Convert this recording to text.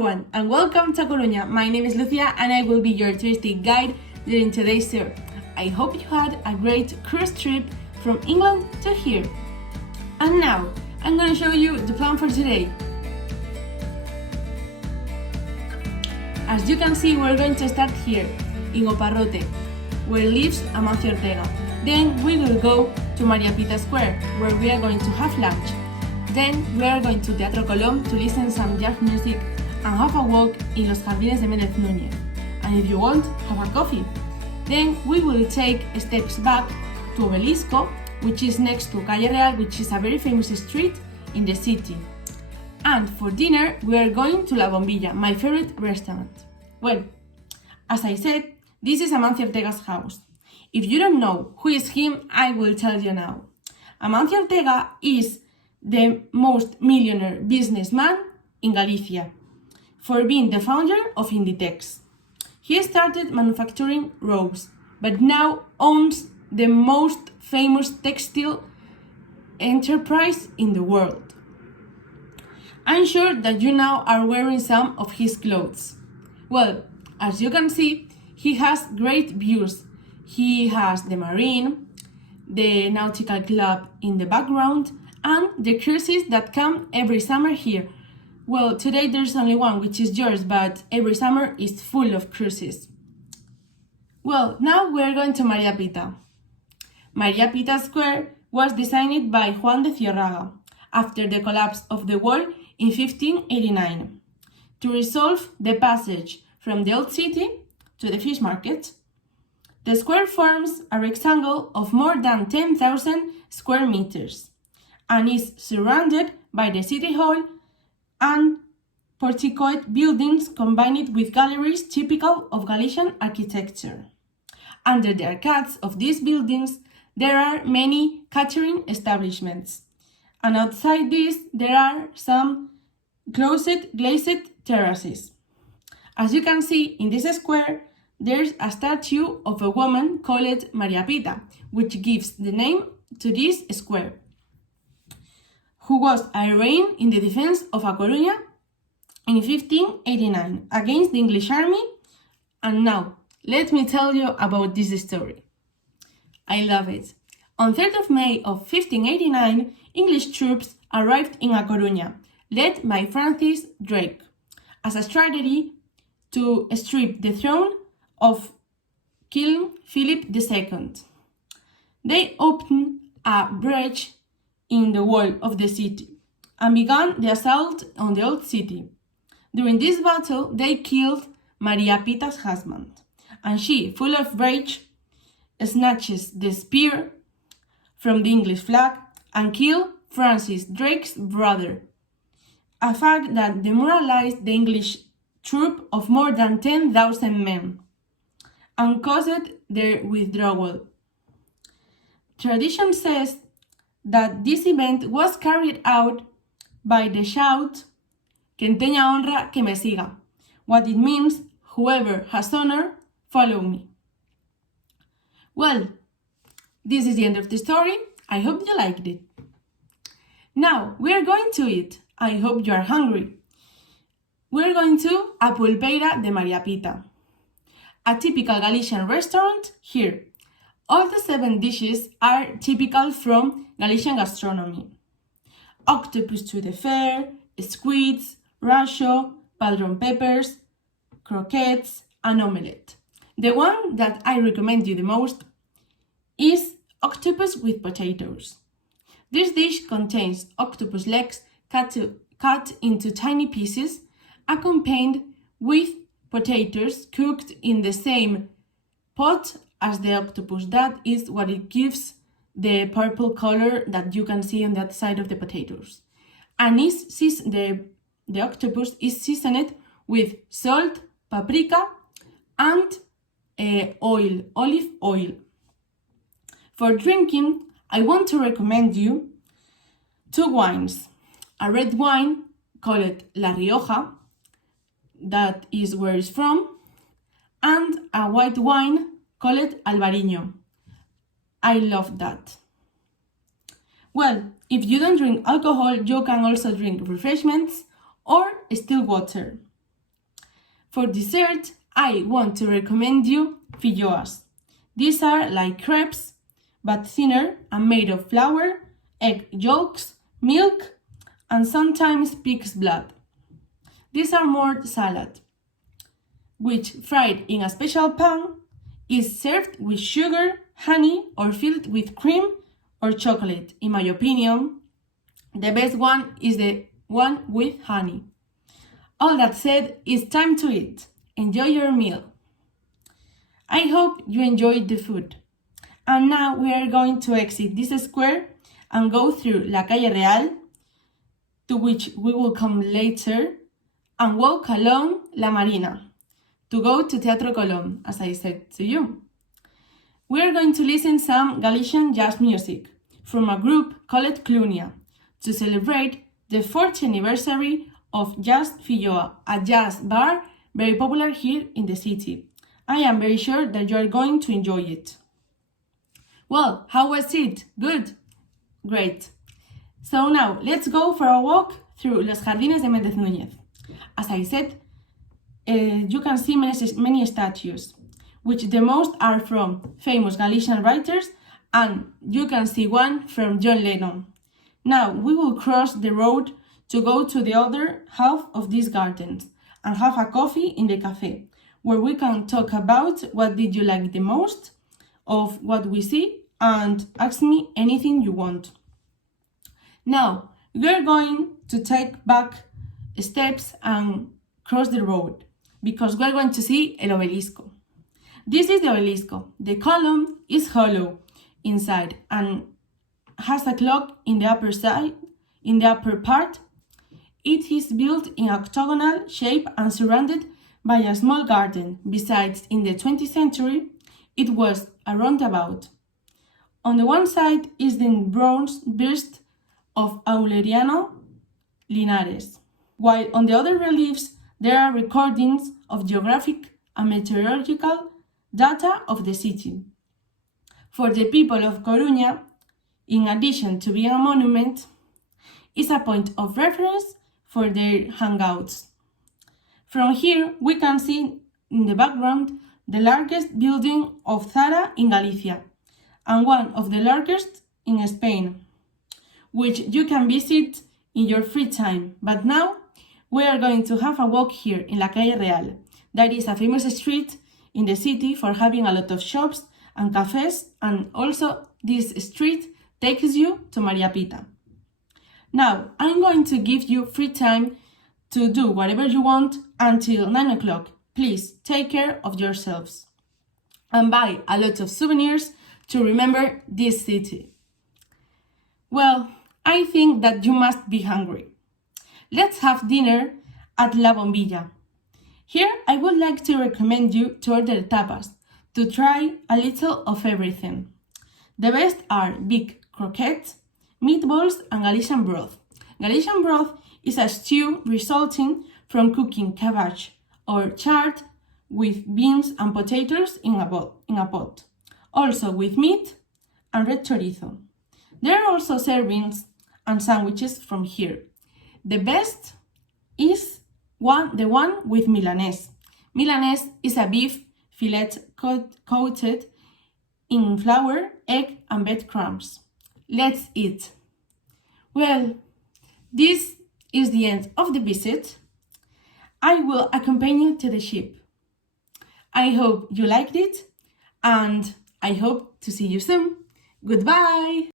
everyone, and welcome to Coruña. My name is Lucia and I will be your touristic guide during today's tour. I hope you had a great cruise trip from England to here. And now, I'm going to show you the plan for today. As you can see, we're going to start here, in Oparrote, where lives Amancio Ortega. Then we will go to Maria Pita Square, where we are going to have lunch. Then we are going to Teatro Colón to listen some jazz music and have a walk in Los Jardines de Méndez Núñez. And if you want, have a coffee. Then we will take steps back to Obelisco, which is next to Calle Real, which is a very famous street in the city. And for dinner, we are going to La Bombilla, my favorite restaurant. Well, as I said, this is Amancio Ortega's house. If you don't know who is him, I will tell you now. Amancio Ortega is the most millionaire businessman in Galicia for being the founder of Inditex. He started manufacturing ropes, but now owns the most famous textile enterprise in the world. I'm sure that you now are wearing some of his clothes. Well, as you can see, he has great views. He has the marine, the nautical club in the background, and the cruises that come every summer here. Well, today there's only one, which is yours, but every summer is full of cruises. Well, now we're going to Maria Pita. Maria Pita Square was designed by Juan de Ciorraga after the collapse of the wall in 1589 to resolve the passage from the old city to the fish market. The square forms a rectangle of more than 10,000 square meters and is surrounded by the city hall and porticoed buildings combined with galleries typical of Galician architecture. Under the arcades of these buildings, there are many catering establishments, and outside this, there are some glazed terraces. As you can see in this square, there's a statue of a woman called Maria Pita, which gives the name to this square, who was a heroine in the defense of A Coruña in 1589 against the English army. And now, let me tell you about this story. I love it. On 3rd of May of 1589, English troops arrived in A Coruña, led by Francis Drake, as a strategy to strip the throne of King Philip II. They opened a breach in the wall of the city and began the assault on the old city. During this battle, they killed Maria Pita's husband, and she, full of rage, snatches the spear from the English flag and kills Francis Drake's brother, a fact that demoralized the English troop of more than 10,000 men and caused their withdrawal. Tradition says that this event was carried out by the shout, "Quien tenga honra, que me siga," what it means, whoever has honor, follow me. Well, this is the end of the story. I hope you liked it. Now, we are going to eat. I hope you are hungry. We're going to A Pulpeira de Maria Pita, a typical Galician restaurant here. All the 7 dishes are typical from Galician gastronomy. Octopus to the fair, squids, rasho, padron peppers, croquettes, and omelette. The one that I recommend you the most is octopus with potatoes. This dish contains octopus legs cut into tiny pieces, accompanied with potatoes cooked in the same pot as the octopus. That is what it gives the purple color that you can see on that side of the potatoes. And the octopus is seasoned with salt, paprika, and olive oil. For drinking, I want to recommend you 2 wines. A red wine called La Rioja, that is where it's from, and a white wine called Albariño. I love that. Well, if you don't drink alcohol, you can also drink refreshments or still water. For dessert, I want to recommend you filloas. These are like crepes, but thinner and made of flour, egg yolks, milk, and sometimes pig's blood. These are more salad, which fried in a special pan is served with sugar, honey, or filled with cream or chocolate. In my opinion, the best one is the one with honey. All that said, it's time to eat. Enjoy your meal. I hope you enjoyed the food. And now we are going to exit this square and go through La Calle Real, to which we will come later, and walk along La Marina to go to Teatro Colón, as I said to you. We are going to listen some Galician jazz music from a group called Clunia to celebrate the 40th anniversary of Jazz Filloa, a jazz bar very popular here in the city. I am very sure that you are going to enjoy it. Well, how was it? Good? Great. So now, let's go for a walk through Los Jardines de Méndez Núñez. As I said, you can see many statues, which the most are from famous Galician writers, and you can see one from John Lennon. Now, we will cross the road to go to the other half of these gardens and have a coffee in the cafe, where we can talk about what did you like the most of what we see and ask me anything you want. Now, we're going to take back steps and cross the road because we're going to see El Obelisco. This is the Obelisco. The column is hollow inside and has a clock in the upper side, in the upper part. It is built in octagonal shape and surrounded by a small garden. Besides, in the 20th century, it was a roundabout. On the one side is the bronze bust of Aureliano Linares, while on the other reliefs there are recordings of geographic and meteorological data of the city. For the people of Coruña, in addition to being a monument, is a point of reference for their hangouts. From here, we can see in the background the largest building of Zara in Galicia and one of the largest in Spain, which you can visit in your free time. But now we are going to have a walk here in La Calle Real. That is a famous street in the city for having a lot of shops and cafes, and also this street takes you to Maria Pita. Now, I'm going to give you free time to do whatever you want until 9 o'clock. Please take care of yourselves and buy a lot of souvenirs to remember this city. Well, I think that you must be hungry. Let's have dinner at La Bombilla. Here, I would like to recommend you to order tapas, to try a little of everything. The best are big croquettes, meatballs, and Galician broth. Galician broth is a stew resulting from cooking cabbage or chard with beans and potatoes in a pot, also with meat and red chorizo. There are also servings and sandwiches from here. The best is the one with Milanese. Milanese is a beef fillet coated in flour, egg, and breadcrumbs. Let's eat. Well, this is the end of the visit. I will accompany you to the ship. I hope you liked it, and I hope to see you soon. Goodbye!